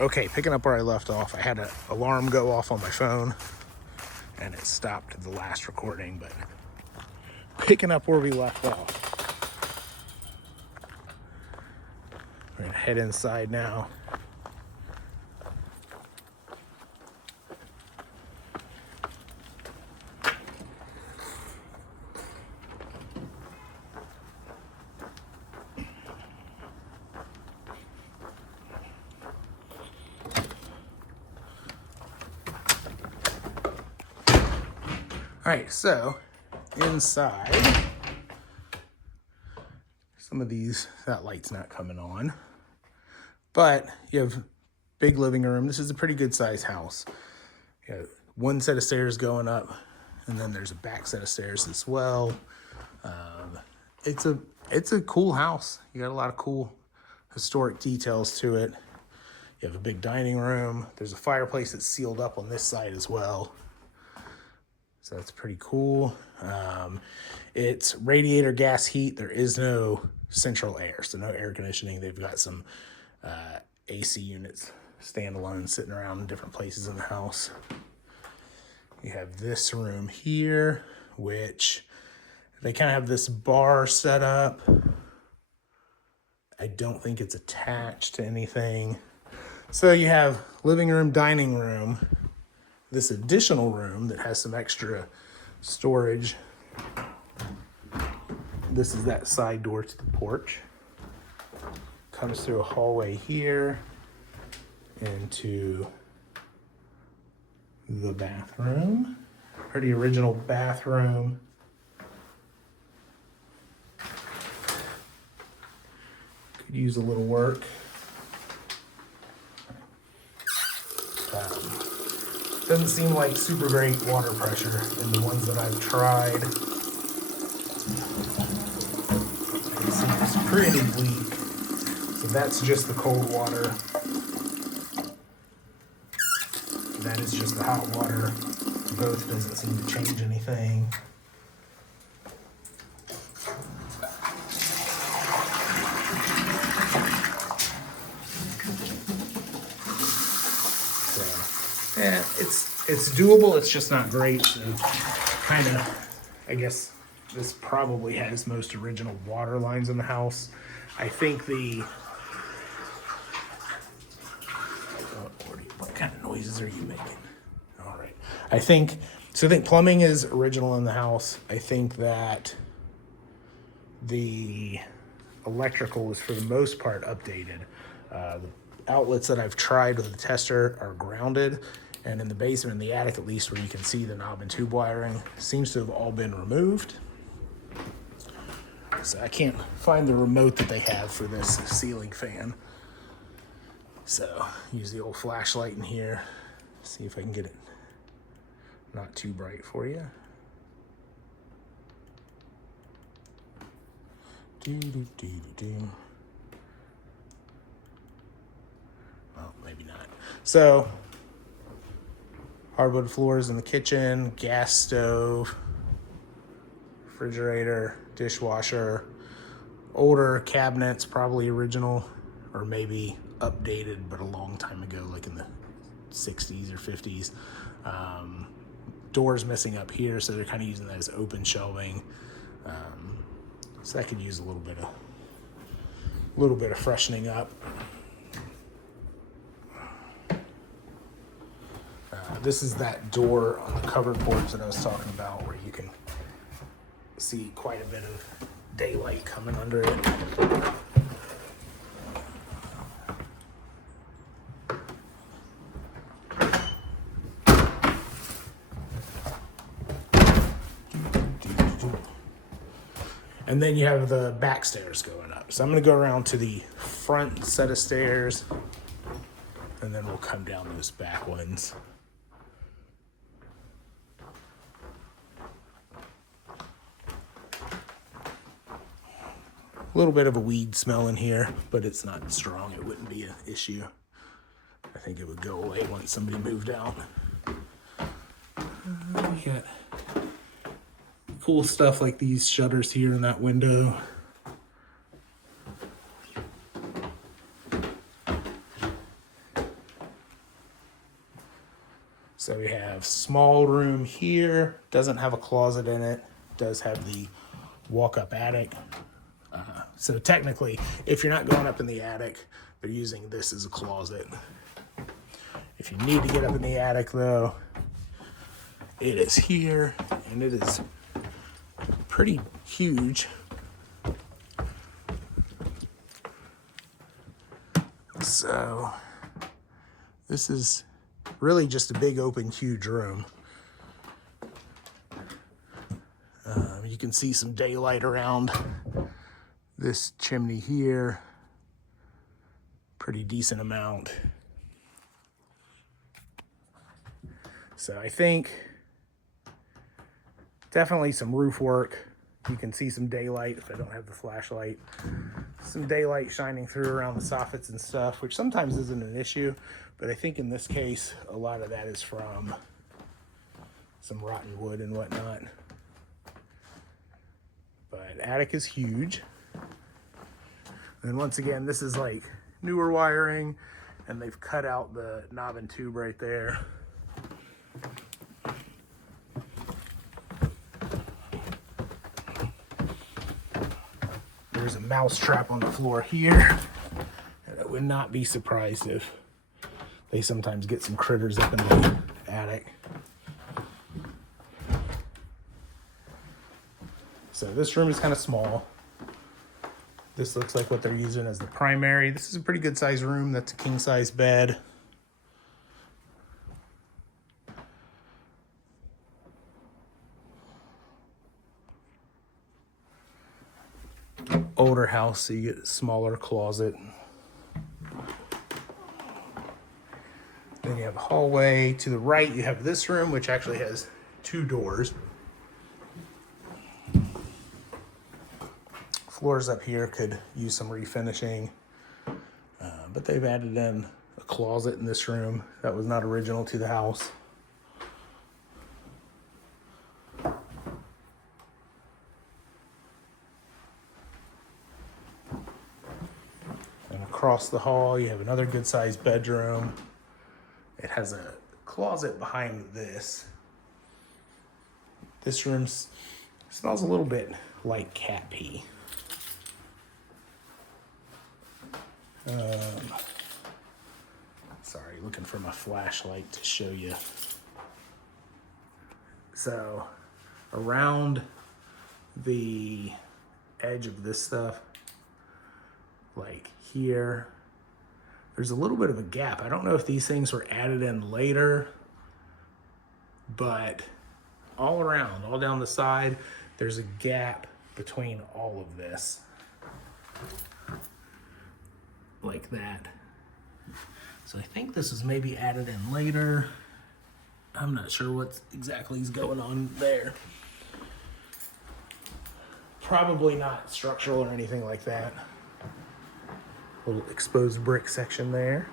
Okay, picking up where I left off, I had an alarm go off on my phone and it stopped the last recording, but picking up where we left off. We're gonna head inside now. All right, so inside, some of these, that light's not coming on, but you have big living room. This is a pretty good size house. You have one set of stairs going up, and then there's a back set of stairs as well. It's a cool house. You got a lot of cool historic details to it. You have a big dining room. There's a fireplace that's sealed up on this side as well. So that's pretty cool. It's radiator gas heat. There is no central air, so no air conditioning. They've got some AC units standalone sitting around in different places in the house. You have this room here, which they kind of have this bar set up. I don't think it's attached to anything. So you have living room, dining room, this additional room that has some extra storage. This is that side door to the porch. Comes through a hallway here into the bathroom. Pretty original bathroom. Could use a little work. Doesn't seem like super great water pressure in the ones that I've tried. It seems pretty weak. So that's just the cold water. That is just the hot water. Both doesn't seem to change anything. So, yeah, it's doable. It's just not great. So kind of, I guess this probably has most original water lines in the house. I think what kind of noises are you making? All right. I think plumbing is original in the house. I think that the electrical is for the most part updated. The outlets that I've tried with the tester are grounded, and in the basement, in the attic at least, where you can see the knob and tube wiring, seems to have all been removed. So I can't find the remote that they have for this ceiling fan. So use the old flashlight in here. See if I can get it not too bright for you. Well, maybe not. So hardwood floors in the kitchen, gas stove, refrigerator, dishwasher, older cabinets, probably original or maybe updated, but a long time ago, like in the 60s or 50s. Doors missing up here, so they're kind of using that as open shelving. So that could use a little bit of freshening up. This is that door on the covered porch that I was talking about, where you can see quite a bit of daylight coming under it. And then you have the back stairs going up. So I'm going to go around to the front set of stairs, and then we'll come down those back ones. A little bit of a weed smell in here, but it's not strong. It wouldn't be an issue. I think it would go away once somebody moved out. We got cool stuff like these shutters here in that window. So we have small room here, doesn't have a closet in it, does have the walk-up attic. So technically, if you're not going up in the attic, they're using this as a closet. If you need to get up in the attic though, it is here, and it is pretty huge. So this is really just a big open huge room. You can see some daylight around this chimney here. Pretty decent amount. So I think definitely some roof work. You can see some daylight if I don't have the flashlight. Some daylight shining through around the soffits and stuff, which sometimes isn't an issue, but I think in this case, a lot of that is from some rotten wood and whatnot. But attic is huge. And once again, this is like newer wiring, and they've cut out the knob and tube right there. There's a mouse trap on the floor here. And I would not be surprised if they sometimes get some critters up in the attic. So this room is kind of small. This looks like what they're using as the primary. This is a pretty good size room. That's a king size bed. Older house, so you get a smaller closet. Then you have a hallway. To the right, you have this room, which actually has 2 doors. Floors up here could use some refinishing, but they've added in a closet in this room that was not original to the house. And across the hall, you have another good sized bedroom. It has a closet behind this. This room smells a little bit like cat pee. Sorry, looking for my flashlight to show you. So around the edge of this stuff, like here, there's a little bit of a gap. I don't know if these things were added in later, but all around, all down the side, there's a gap between all of this. Like that. So I think this is maybe added in later. I'm not sure what exactly is going on there. Probably not structural or anything like that. Little exposed brick section there.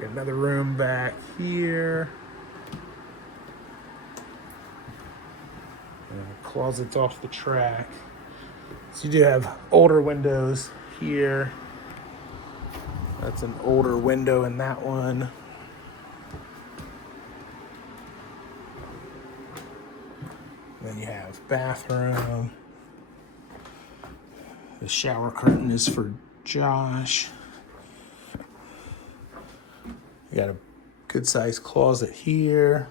Got another room back here. Closets off the track. So you do have older windows here. That's an older window in that one. Then you have bathroom. The shower curtain is for Josh. You got a good sized closet here.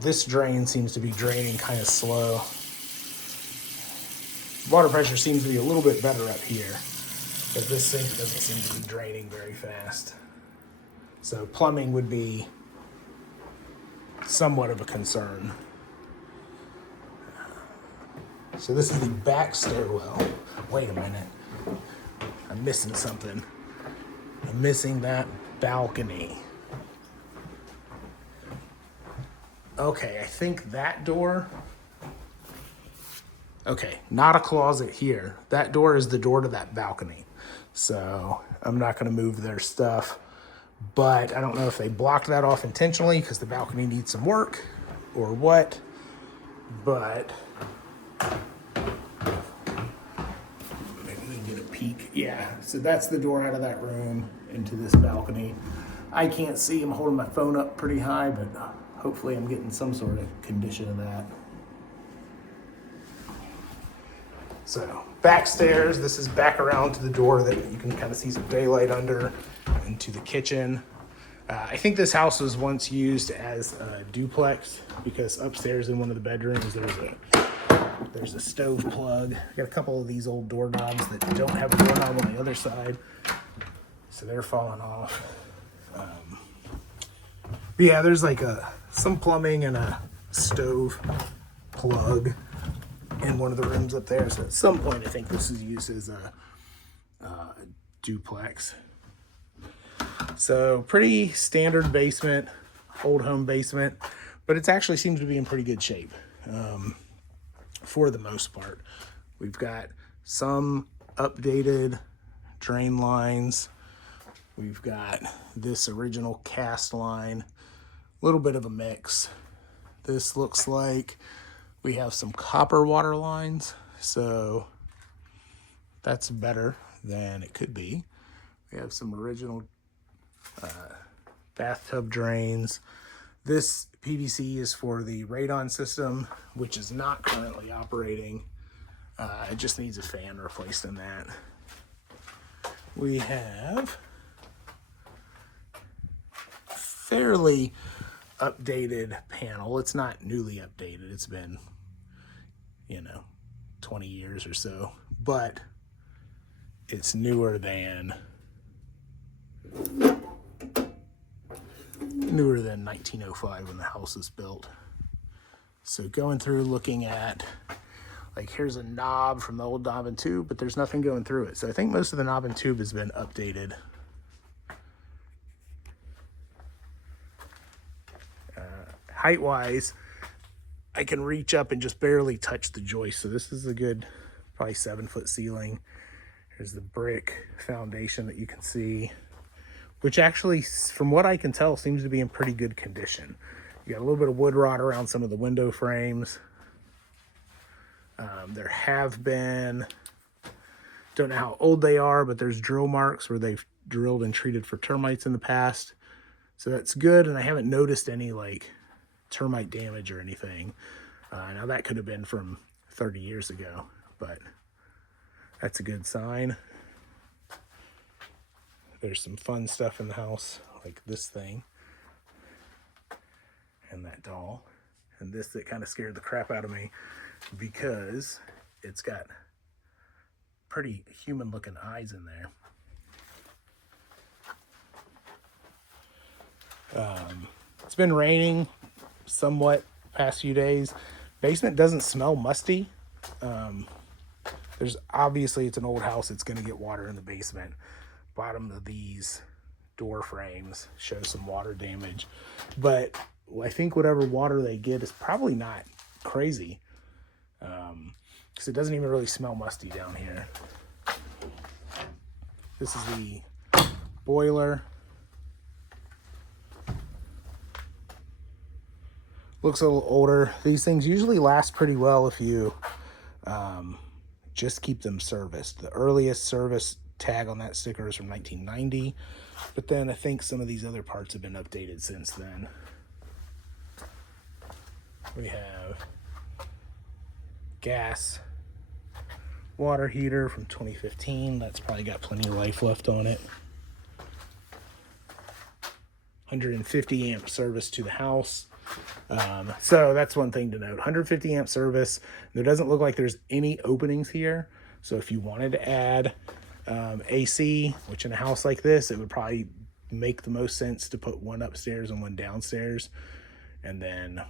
This drain seems to be draining kind of slow. Water pressure seems to be a little bit better up here, but this sink doesn't seem to be draining very fast. So plumbing would be somewhat of a concern. So this is the back stairwell. Wait a minute. I'm missing something. I'm missing that balcony. Okay, I think that door. Okay, not a closet here. That door is the door to that balcony. So I'm not going to move their stuff. But I don't know if they blocked that off intentionally because the balcony needs some work or what. But maybe we can get a peek. Yeah, so that's the door out of that room into this balcony. I can't see. I'm holding my phone up pretty high, but hopefully I'm getting some sort of condition of that. So back stairs, this is back around to the door that you can kind of see some daylight under, into the kitchen. I think this house was once used as a duplex because upstairs in one of the bedrooms there's a stove plug. I got a couple of these old doorknobs that don't have a doorknob on the other side, so they're falling off. But yeah, there's like some plumbing and a stove plug in one of the rooms up there. So at some point, I think this is used as a duplex. So pretty standard basement, old home basement, but it actually seems to be in pretty good shape for the most part. We've got some updated drain lines. We've got this original cast line, a little bit of a mix. This looks like we have some copper water lines, so that's better than it could be. We have some original bathtub drains. This PVC is for the radon system, which is not currently operating. It just needs a fan replaced in that. We have fairly updated panel. It's not newly updated. It's been, 20 years or so, but it's newer than 1905 when the house was built. So going through looking at, like, here's a knob from the old knob and tube, but there's nothing going through it. So I think most of the knob and tube has been updated. Height-wise, I can reach up and just barely touch the joist. So this is a good, probably 7-foot ceiling. Here's the brick foundation that you can see, which actually, from what I can tell, seems to be in pretty good condition. You got a little bit of wood rot around some of the window frames. There have been, don't know how old they are, but there's drill marks where they've drilled and treated for termites in the past. So that's good, and I haven't noticed any, like, termite damage or anything. Now that could have been from 30 years ago, but that's a good sign. There's some fun stuff in the house, like this thing and that doll, and this that kind of scared the crap out of me because it's got pretty human looking eyes in there. It's been raining somewhat past few days. Basement doesn't smell musty. There's obviously, it's an old house, it's going to get water in the basement. Bottom of these door frames show some water damage, but I think whatever water they get is probably not crazy, because it doesn't even really smell musty down here. This is the boiler. Looks a little older. These things usually last pretty well if you just keep them serviced. The earliest service tag on that sticker is from 1990, but then I think some of these other parts have been updated since then. We have gas water heater from 2015. That's probably got plenty of life left on it. 150 amp service to the house. So that's one thing to note. 150 amp service. There doesn't look like there's any openings here. So if you wanted to add AC, which in a house like this, it would probably make the most sense to put one upstairs and one downstairs, and then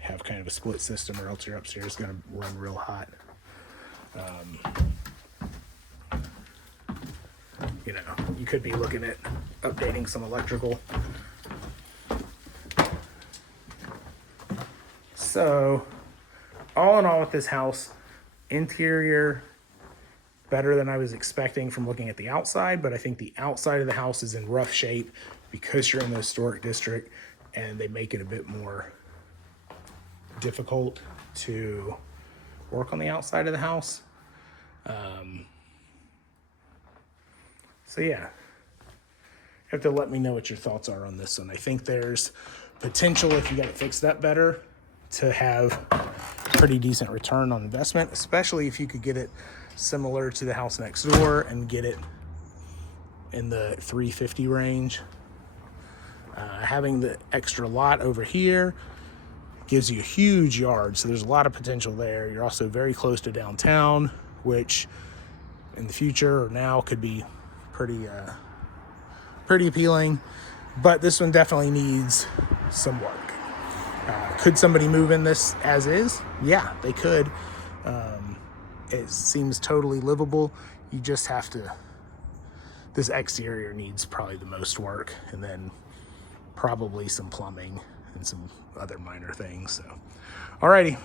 have kind of a split system, or else your upstairs is going to run real hot. You could be looking at updating some electrical. So, all in all with this house, interior better than I was expecting from looking at the outside, but I think the outside of the house is in rough shape because you're in the historic district, and they make it a bit more difficult to work on the outside of the house. So yeah, have to let me know what your thoughts are on this one. I think there's potential, if you got it fixed up better, to have pretty decent return on investment, especially if you could get it similar to the house next door and get it in the 350 range. Having the extra lot over here gives you a huge yard, so there's a lot of potential there. You're also very close to downtown, which in the future or now could be pretty appealing. But this one definitely needs some work. Could somebody move in this as is? Yeah, they could. It seems totally livable. You just have to, this exterior needs probably the most work, and then probably some plumbing and some other minor things. So, alrighty.